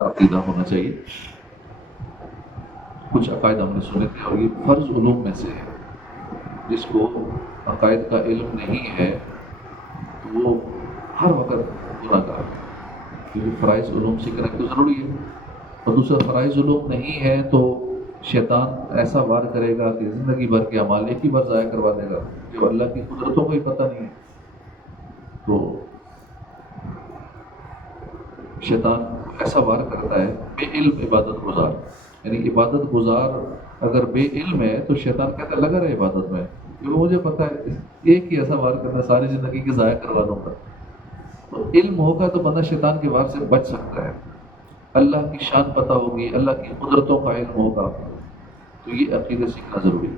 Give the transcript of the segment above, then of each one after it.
عقیدہ ہونا چاہیے. کچھ عقائد ہم نے سنے تھے اور یہ فرض علوم میں سے ہے. جس کو عقائد کا علم نہیں ہے تو وہ ہر وقت گناہ گار ہے، کیونکہ فرائض علوم سیکھنا تو ضروری ہے. اور دوسرا فرائض علوم نہیں ہے تو شیطان ایسا وار کرے گا کہ زندگی بھر کے اعمال ایک ہی بار ضائع کروا دے گا جو اللہ کی قدرتوں کو ہی پتہ نہیں ہے. تو شیطان ایسا وار کرتا ہے بے علم عبادت گزار، یعنی عبادت گزار اگر بے علم ہے تو شیطان کہتا ہے لگا رہے عبادت میں، کیونکہ مجھے پتہ ہے ایک ہی ایسا وار کرنا ساری زندگی کی ضائع کروا دوں گا. تو علم ہوگا تو بندہ شیطان کے وار سے بچ سکتا ہے. اللہ کی شان پتہ ہوگی، اللہ کی قدرتوں کا علم ہوگا، تو یہ عقیدہ سیکھنا ضروری ہے.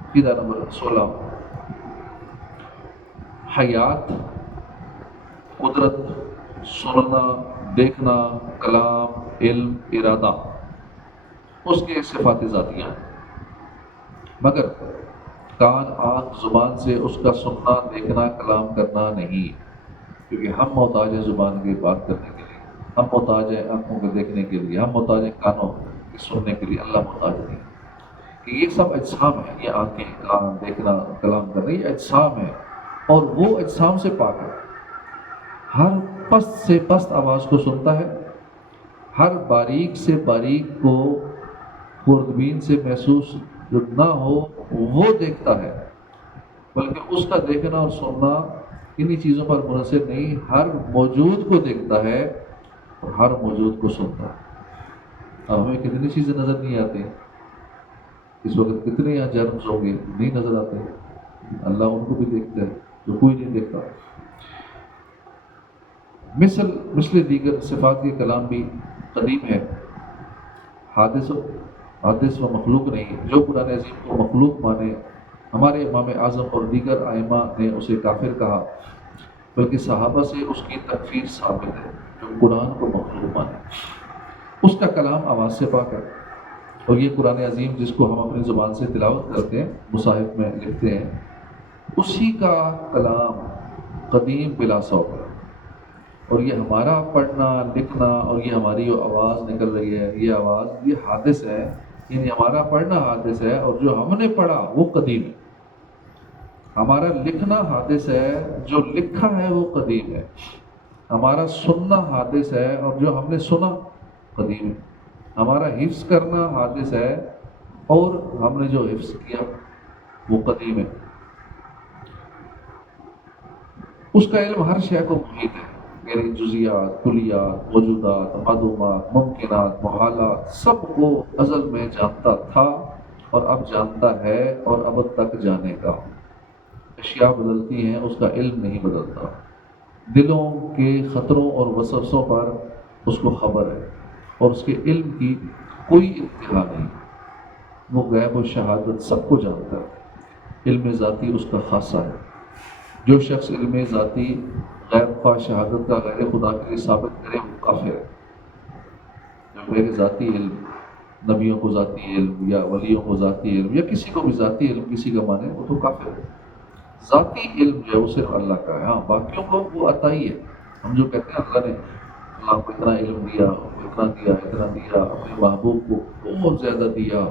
عقیدہ نمبر 16، حیات، قدرت، سننا، دیکھنا، کلام، علم، ارادہ اس کے صفات ذاتیہ ہیں، مگر کان، آنکھ، زبان سے اس کا سننا، دیکھنا، کلام کرنا نہیں، کیونکہ ہم محتاج ہیں زبان کی بات کرنے کے لیے، ہم محتاج ہیں آنکھوں کے دیکھنے کے لیے، ہم محتاج ہیں کانوں کے سننے کے لیے، اللہ محتاج نہیں. کہ یہ سب اجسام ہیں، یہ آنکھیں، کان، دیکھنا، کلام کرنا، یہ اجسام ہیں اور وہ اجسام سے پاک ہے. ہر پست سے پست آواز کو سنتا ہے، ہر باریک سے باریک کو خوردبین سے محسوس جو نہ ہو وہ دیکھتا ہے، بلکہ اس کا دیکھنا اور سننا انہی چیزوں پر منحصر نہیں، ہر موجود کو دیکھتا ہے اور ہر موجود کو سنتا ہے. اب ہمیں کتنی چیزیں نظر نہیں آتی، اس وقت کتنے یہاں جرمز ہوں گے نہیں نظر آتے، اللہ ان کو بھی دیکھتا ہے جو کوئی نہیں دیکھتا. مثل دیگر صفات کے کلام بھی قدیم ہے، حادث و مخلوق نہیں. جو قرآن عظیم کو مخلوق مانے، ہمارے امام اعظم اور دیگر ائمہ نے اسے کافر کہا، بلکہ صحابہ سے اس کی تکفیر ثابت ہے جو قرآن کو مخلوق مانے. اس کا کلام آواز سے پاک ہے، اور یہ قرآن عظیم جس کو ہم اپنی زبان سے تلاوت کرتے ہیں، مصاحف میں لکھتے ہیں، اسی کا کلام قدیم بلا سوق ہے. اور یہ ہمارا پڑھنا لکھنا اور یہ ہماری جو آواز نکل رہی ہے، یہ آواز، یہ حادث ہے، یعنی ہمارا پڑھنا حادث ہے اور جو ہم نے پڑھا وہ قدیم ہے. ہمارا لکھنا حادث ہے، جو لکھا ہے وہ قدیم ہے. ہمارا سننا حادث ہے اور جو ہم نے سنا قدیم ہے. ہمارا حفظ کرنا حادث ہے اور ہم نے جو حفظ کیا وہ قدیم ہے. اس کا علم ہر شے کو محیط ہے، یعنی جزیات، کلیات، موجودات، معلومات، ممکنات، محالات سب کو ازل میں جانتا تھا اور اب جانتا ہے اور اب تک جانے گا. اشیاء بدلتی ہیں، اس کا علم نہیں بدلتا. دلوں کے خطروں اور وسوسوں پر اس کو خبر ہے اور اس کے علم کی کوئی انتہا نہیں. وہ غیب و شہادت سب کو جانتا ہے. علم ذاتی اس کا خاصہ ہے. جو شخص علم ذاتی غیب خواہ شہادت کا غیر خدا کے لیے ثابت کرے وہ کافر ہے. جو غیر ذاتی علم، نبیوں کو ذاتی علم یا ولیوں کو ذاتی علم یا کسی کو بھی ذاتی علم کسی کا مانے وہ تو کافر ہے. ذاتی علم جو ہے وہ صرف اللہ کا ہے. ہاں باقیوں کو وہ عطائی ہے. ہم جو کہتے ہیں اللہ نے اللہ کو اتنا علم دیا، اتنا دیا، اتنا دیا، اپنے محبوب کو بہت زیادہ دیا،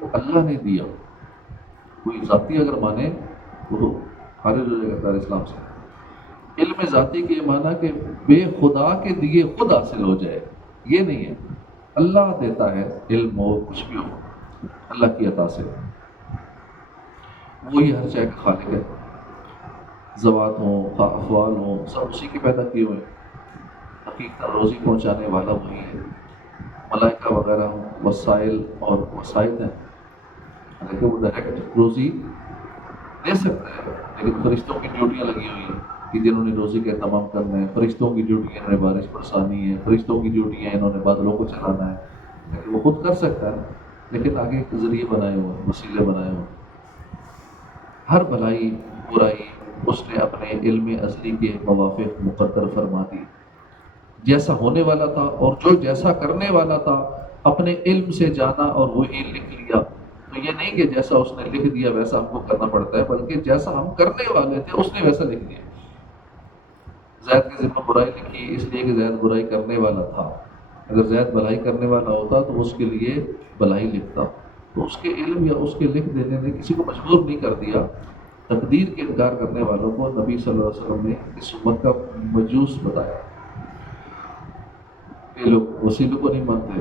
وہ اللہ نے دیا. کوئی ذاتی اگر مانے وہ خارج ہو جائے گا دار اسلام سے. علم ذاتی کے معنی کہ بے خدا کے دیے خود حاصل ہو جائے، یہ نہیں ہے. اللہ دیتا ہے علم ہو کچھ بھی ہو، اللہ کی عطا سے. وہی ہر شے کا خالق ہے. ذوات ہوں، افعال ہوں، سب اسی کے پیدا کیے ہوئے. حقیقت روزی پہنچانے والا وہی ہے. ملائکہ وغیرہ ہوں، وسائل اور وسائل ہیں، لیکن وہ ڈائریکٹ روزی دے سکتا ہے. لیکن فرشتوں کی ڈیوٹیاں لگی ہوئی ہیں کہ جنہوں نے روزی کا اہتمام کرنا ہے. فرشتوں کی ڈیوٹی انہوں نے بارش برسانی ہے، فرشتوں کی ڈیوٹی ہے انہوں نے بادلوں کو چلانا ہے. لیکن وہ خود کر سکتا ہے، لیکن آگے ذریعے بنائے ہوئے، وسیلے بنائے ہوئے. ہر بھلائی برائی اس نے اپنے علم ازلی کے موافق مقدر فرما دی. جیسا ہونے والا تھا اور جو جیسا کرنے والا تھا اپنے علم سے جانا اور وہی لکھ لیا. تو یہ نہیں کہ جیسا اس نے لکھ دیا ویسا ہم کو کرنا پڑتا ہے، بلکہ جیسا ہم کرنے والے تھے اس نے ویسا لکھ دیا. زید کے ذمہ برائی لکھی اس لیے کہ زید برائی کرنے والا تھا، اگر زید بھلائی کرنے والا ہوتا تو اس کے لیے بھلائی لکھتا۔ تو اس کے علم یا اس کے لکھ دینے نے کسی کو مجبور نہیں کر دیا۔ تقدیر کے انکار کرنے والوں کو نبی صلی اللہ علیہ وسلم نے اس امت کا مجوس بتایا۔ یہ لوگ وسیلوں کو نہیں مانتے،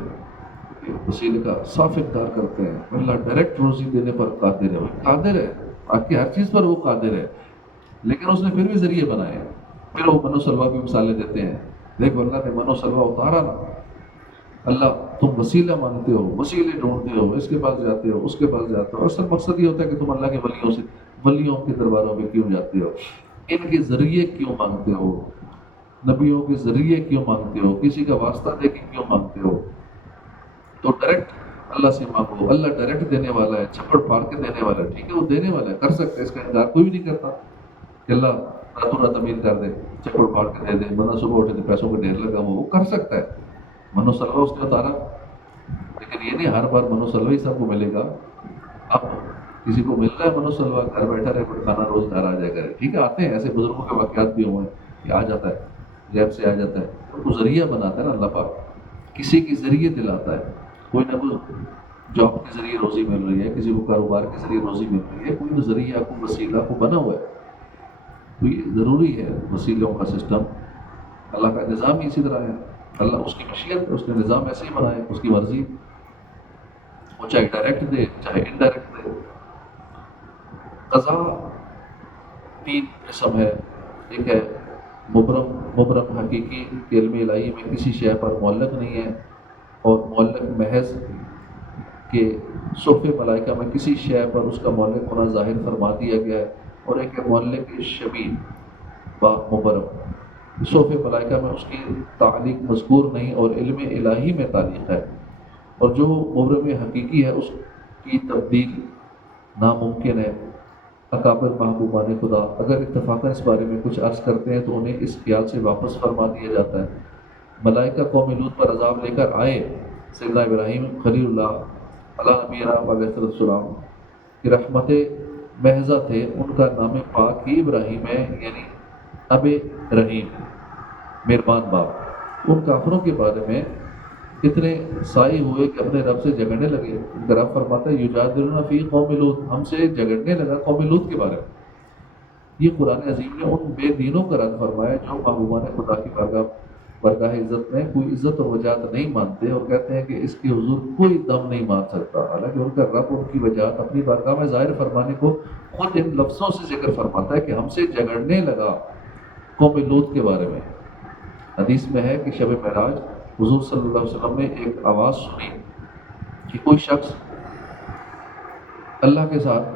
وسیلے کا صاف انکار کرتے ہیں۔ اللہ ڈائریکٹ روزی دینے پر قادر ہے، قادر ہے، آپ کی ہر چیز پر وہ قادر ہے، لیکن اس نے پھر بھی ذریعے بنائے۔ پھر وہ منو سلوا کی مثالیں دیتے ہیں، دیکھو اللہ نے منو سلوا اتارا نا، اللہ تم وسیلہ مانتے ہو، وسیلے ڈھونڈتے ہو، اس کے پاس جاتے ہو، اس کے پاس جاتے ہو، اصل مقصد یہ ہوتا ہے کہ تم اللہ کے ولیوں کے درباروں میں کیوں جاتے ہو، ان کے ذریعے کیوں مانگتے ہو، نبیوں کے ذریعے کیوں مانگتے ہو، کسی کا واسطہ دے کے کیوں مانگتے ہو۔ تو ڈائریکٹ اللہ سے مانگو، اللہ ڈائریکٹ دینے والا ہے، چھپڑ پھاڑ کے دینے والا ہے، ٹھیک ہے، وہ دینے والا ہے، کر سکتا ہے، اس کا انکار کوئی بھی نہیں کرتا کہ اللہ راتوں رات امیر کر دے، چھپڑ پھاڑ کے دے دے، بندہ صبح اٹھے تو پیسوں کا ڈھیر لگا وہ کر سکتا ہے، منو سلوا اس نے اتارا۔ لیکن یہ نہیں ہر بار منو سلوا ہی سب کو ملے گا۔ اب کسی کو مل رہا ہے منو سلوا، گھر بیٹھا رہے کوئی کھانا روز گھر آ جائے گا، ٹھیک ہے، آتے ہیں ایسے بزرگوں کے واقعات بھی ہوئے ہیں کہ آ جاتا ہے، غیب سے آ جاتا ہے، ان کو ذریعہ بناتا ہے نا اللہ پاک، کسی کے ذریعے دلاتا ہے، کوئی نہ کوئی جاب کے ذریعے روزی مل رہی ہے، کسی کو کاروبار کے ذریعے روزی مل رہی ہے، کوئی نہ ذریعہ کوئی وسیلہ کو بنا ہوا ہے۔ تو یہ ضروری ہے وسیلوں کا سسٹم، اللہ کا نظام ہی اسی طرح ہے، اللہ اس کی مشیت، اس نے نظام ایسے ہی بنائے، اس کی مرضی، وہ چاہے ڈائریکٹ دے چاہے انڈائریکٹ دے۔ قضا 3 قسم ہے، ایک ہے مبرم حقیقی کہ علم الہی میں کسی شے پر معلق نہیں ہے، اور معلق محض کہ صحف ملائکہ میں کسی شے پر اس کا معلق ہونا ظاہر فرما دیا گیا ہے، اور ایک ہے معلق شبیہ با مبرم، صحف ملائکہ میں اس کی تعلیق مذکور نہیں اور علم الہی میں تعلیق ہے، اور جو مبرم حقیقی ہے اس کی تبدیل ناممکن ہے۔ اکابر محبوبان خدا اگر اتفاقاً اس بارے میں کچھ عرض کرتے ہیں تو انہیں اس خیال سے واپس فرما دیا جاتا ہے۔ ملائکہ قوم لوط پر عذاب لے کر آئے، سیدنا ابراہیم خلیل اللہ علیہ نبینا علیہ السلام کی رحمت محضہ تھے، ان کا نام پاک ہی ابراہیم ہے، یعنی اب رحیم، مہربان باپ۔ ان کافروں کے بارے میں اتنے سائی ہوئے کہ اپنے رب سے جھگڑنے لگے۔ ان کا رب فرماتا ہے یجادلون فی قوم لوط، ہم سے جھگڑنے لگا قوم لوط کے بارے میں۔ یہ قرآن عظیم نے ان بے دینوں کا رد فرمایا جو محبوبان خدا کی برگاہ عزت میں کوئی عزت اور وجاہت نہیں مانتے، اور کہتے ہیں کہ اس کے حضور کوئی دم نہیں مان سکتا، حالانکہ ان کا رب ان کی وجاہت اپنی بارگاہ میں ظاہر فرمانے کو خود ان لفظوں سے ذکر فرماتا ہے کہ ہم سے جھگڑنے لگا قوم لوط کے بارے میں۔ حدیث میں ہے کہ شب معراج حضور صلی اللہ علیہ وسلم نے ایک آواز سنی کہ کوئی شخص اللہ کے ساتھ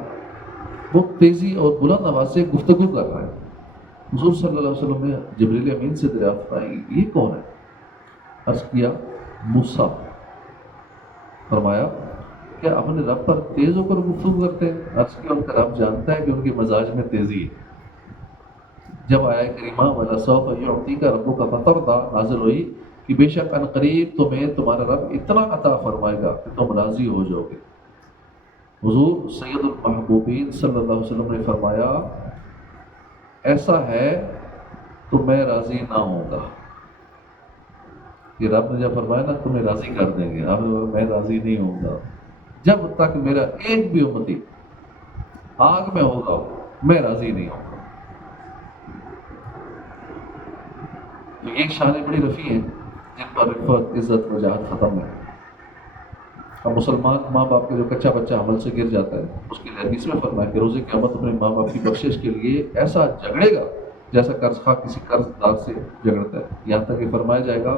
بہت تیزی اور بلند آواز سے گفتگو کر رہا ہے۔ حضور صلی اللہ علیہ وسلم نے جبریل امین سے دریافت فرمائی یہ کون ہے؟ عرض کیا موسیٰ۔ فرمایا کیا اپنے رب پر تیز ہو کر گفتگو کرتے ہیں؟ عرض کیا ان کا رب جانتا ہے کہ ان کے مزاج میں تیزی ہے۔ جب آیا کریمہ وَلَسَوْفَ يُعْطِيكَ رَبُّكَ فَتَرْضَىٰ نازل ہوئی کہ بے شک ان قریب تمہیں تمہارا رب اتنا عطا فرمائے گا کہ تم راضی ہو جاؤ گے۔ حضور سید المحبوبین صلی اللہ علیہ وسلم نے فرمایا ایسا ہے تو میں راضی نہ ہوں گا۔ کہ رب نے جب فرمایا نا تمہیں راضی کر دیں گے، اب میں راضی نہیں ہوں گا جب تک میرا ایک بھی امتی آگ میں ہوگا میں راضی نہیں ہوں گا۔ تو ایک شان بڑی رفیع ہیں جن پر رفعت عزت وجاہت ختم ہے۔ اب مسلمان ماں باپ کے جو کچا بچہ عمل سے گر جاتا ہے اس کے لیے حدیث میں فرمایا کہ روز قیامت اپنے ماں باپ کی بخشش کے لیے ایسا جھگڑے گا جیسا قرض خواہ کسی قرض دار سے جھگڑتا ہے، یہاں تک کہ فرمایا جائے گا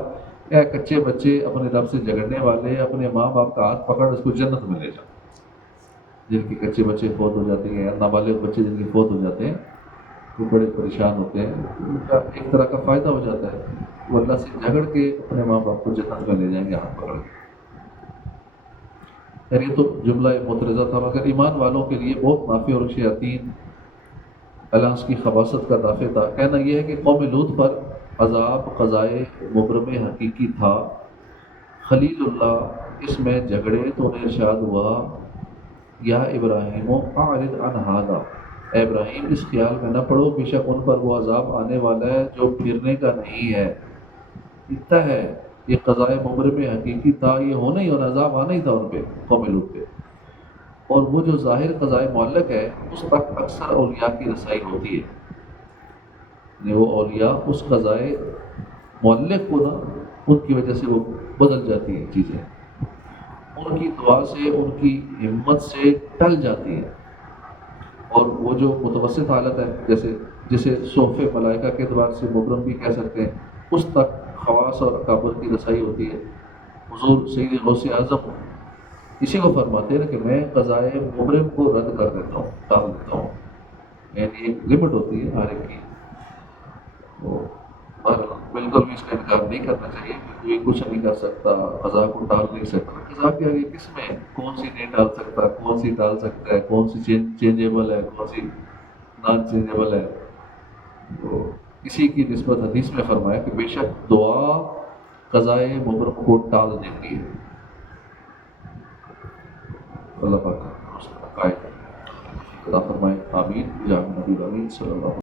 اے کچے بچے اپنے رب سے جھگڑنے والے اپنے ماں باپ کا ہاتھ پکڑ اس کو جنت میں لے جاؤ۔ جن کے کچے بچے فوت ہو جاتے ہیں، نابالغ بچے جن کے فوت ہو جاتے ہیں وہ بڑے پریشان ہوتے ہیں، ان کا ایک طرح کا فائدہ ہو جاتا ہے، وہ اللہ سے جھگڑ کے اپنے ماں باپ کو جنت میں لے جائیں گے ہاتھ پکڑ کے۔ یہ تو جملہ مترجہ تھا، مگر ایمان والوں کے لیے بہت نافع اور شیاطین الانس کی خباثت کا دافع تھا۔ کہنا یہ ہے کہ قوم لوط پر عذاب قضائے مبرم حقیقی تھا۔ خلیل اللہ اس میں جھگڑے تو انہیں ارشاد ہوا یا ابراہیم اعرض عن ھذا، اے ابراہیم اس خیال میں نہ پڑو بے شک ان پر وہ عذاب آنے والا ہے جو پھرنے کا نہیں ہے، اتنا ہے یہ قضائے مبرم حقیقی تھا، یہ ہونا ہی ہونا، عذاب آنا ہی تھا ان پہ، قوم لوط پہ۔ اور وہ جو ظاہر قضائے معلق ہے اس تک اکثر اولیاء کی رسائی ہوتی ہے، یعنی وہ اولیاء اس قضائے معلق کو نا ان کی وجہ سے وہ بدل جاتی ہیں چیزیں، ان کی دعا سے ان کی ہمت سے ٹل جاتی ہیں، اور وہ جو متوسط حالت ہے جسے صوف ملائکہ کے اعتبار سے مبرم بھی کہہ سکتے ہیں، اس تک خواص اور اکابر کی رسائی ہوتی ہے۔ حضور سید غوث اعظم اسی کو فرماتے ہیں کہ میں قضائے مبرم کو رد کر دیتا ہوں، ٹال دیتا ہوں، یعنی ایک لمٹ ہوتی ہے ہر ایک کی، اور بالکل بھی اس کا انکار نہیں کرنا چاہیے کہ کوئی کچھ نہیں کر سکتا، قضا کو ٹال نہیں سکتا۔ قضا کے آگے کس میں کون سی نہیں ٹال سکتا، کون سی ٹال سکتا ہے، کون سی چینجیبل ہے، کون سی نان چینجیبل ہے۔ تو اسی کی نسبت حدیث میں فرمایا کہ بے شک دعا قضائے مبرم کو ٹال دیتی ہے۔ اللہ پاک قائد عطا فرمائے، آمین، جامع نبی الامین صلی اللہ علیہ وسلم۔